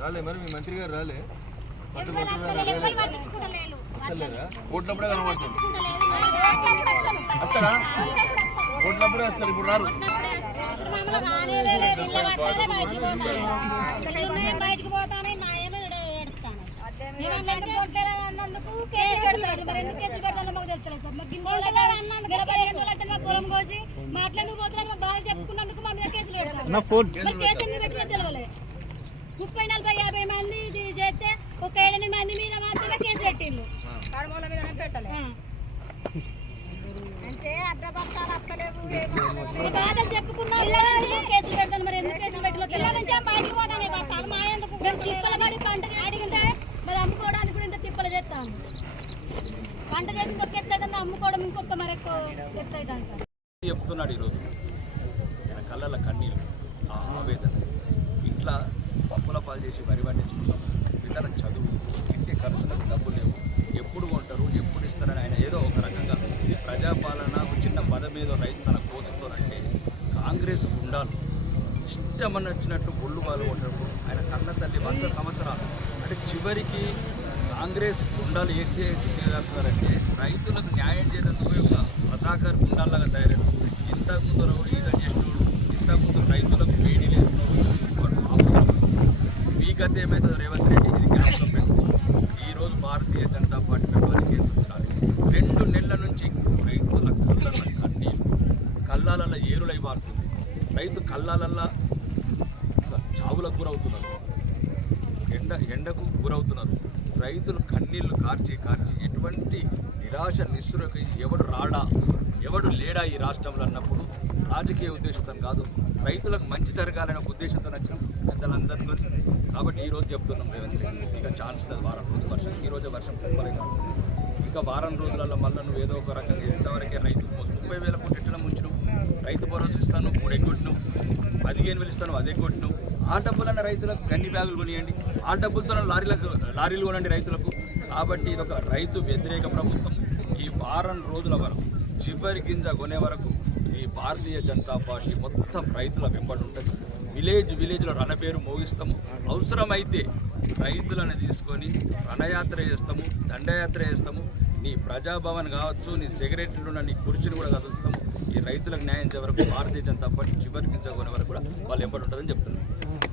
రాలే మరి మీ మంత్రి గారు రాలే ఓట్లప్పుడే కనబడుతుంది వస్తారా ఓట్లప్పుడే వస్తారు ఇప్పుడు రారు పొలం కోసి మాట్లాడుకు పోతున్నా బాగా చెప్పుకున్నందుకు మా మీద కేసులు తెలవలే 30-40-50 మంది చేస్తే ఒక 8 మంది మీద మాత్రమే కేసు పెట్టిండు కడమూల మీద పెట్టలే అంటే అడ్డబట్టాలు అక్కలేవు బాధలు చెప్పుకున్నా కేసులు పెట్టాను మరి ఎందుకు కేసులు పెట్టలేదు బయటకు పోతానే బట్టాలు మా ఎందుకు మేము తిప్పల పడి పంట అడిగితే మరి అమ్ముకోవడానికి కూడా ఇంత తిప్పలు చేస్తాను పంట చేసి ఇంకొక ఎత్తైతే అమ్ముకోవడం ఇంకొక మరి ఎక్కువ ఎత్తైతాను సార్ చెప్తున్నాడు ఈరోజు ఆయన కళ్ళ కన్నీళ్ళు ఆ ఆవేదన ఇంట్లో పప్పుల పాలు చేసి వరి పండించుకుంటాం పిల్లల చదువు ఇంటి ఖర్చులకు డబ్బులు లేవు ఎప్పుడు కొంటారు ఎప్పుడు ఇస్తారని ఆయన ఏదో ఒక రకంగా ఈ ప్రజాపాలన చిన్న పదం మీద రైతు తన కోరుతారంటే కాంగ్రెస్ ఉండాలి ఇష్టమని వచ్చినట్టు ఒళ్ళు వాళ్ళు ఉంటారు ఆయన కన్న తల్లి 100 సంవత్సరాలు అంటే చివరికి కాంగ్రెస్ గుండాలు వేస్తే చేస్తున్నారంటే రైతులకు న్యాయం చేయడానికి ఒక ప్రజాకారు గుండాలాగా తయారయ్యారు ఇంతకుముందు రౌడీజం చేసినోడు ఇంతకుముందు రైతులకు వేడి లేదు మీ గత ఏమైతే రేవంత్ రెడ్డి ఇది జ్ఞాపకం ఈరోజు భారతీయ జనతా పార్టీ కేంద్రించాలి 2 నెలల నుంచి రైతుల కళ్ళ కన్నీళ్ళు కళ్ళాలల్లో ఏరులై మారుతుంది రైతు కళ్ళాలల్లో చావులకు గురవుతున్నారు ఎండకు గురవుతున్నారు రైతులు కన్నీళ్లు కార్చి ఎటువంటి నిరాశ నిస్సురకు ఎవడు రాడా ఎవడు లేడా ఈ రాష్ట్రంలో అన్నప్పుడు రాజకీయ ఉద్దేశంతో కాదు రైతులకు మంచి జరగాలనే ఒక ఉద్దేశంతో వచ్చిన పెద్దలందరితో కాబట్టి ఈరోజు చెప్తున్నాం రేవంత్ రెడ్డి ఇక ఛాన్స్ లేదు వారం రోజులు వర్షం ఈరోజే వర్షం కుప్పలేదు ఇంకా వారం రోజులలో మళ్ళీ నువ్వు ఏదో ఒక రకంగా ఎంతవరకే రైతు 30,000 కోట్లు ఎట్లా ముంచినావు రైతు భరోసా ఇస్తాను 3 ఎగ్గొట్టినావు 15,000 ఇస్తాను అదే కొట్టినావు ఆ డబ్బులన్న రైతులకు గన్ని బ్యాగులు కొనియండి ఆ డబ్బులతో లారీలు కొనండి రైతులకు కాబట్టి ఇది ఒక రైతు వ్యతిరేక ప్రభుత్వం ఈ వారం రోజుల వరకు చివరి గింజ కొనే వరకు ఈ భారతీయ జనతా పార్టీ మొత్తం రైతుల వెంబడి ఉంటుంది విలేజ్లో రణపేరు మోగిస్తాము అవసరమైతే రైతులను తీసుకొని రణయాత్ర చేస్తాము దండయాత్ర చేస్తాము నీ ప్రజాభవన్ కావచ్చు నీ సెక్రటరీలు ఉన్న నీ కుర్చీని కూడా కదులుస్తాము ఈ రైతులకు న్యాయం చేసే వరకు భారతీయ జనతా పార్టీ చివరి గింజ కొనే వరకు కూడా వాళ్ళు వెంబడి ఉంటుందని చెప్తున్నారు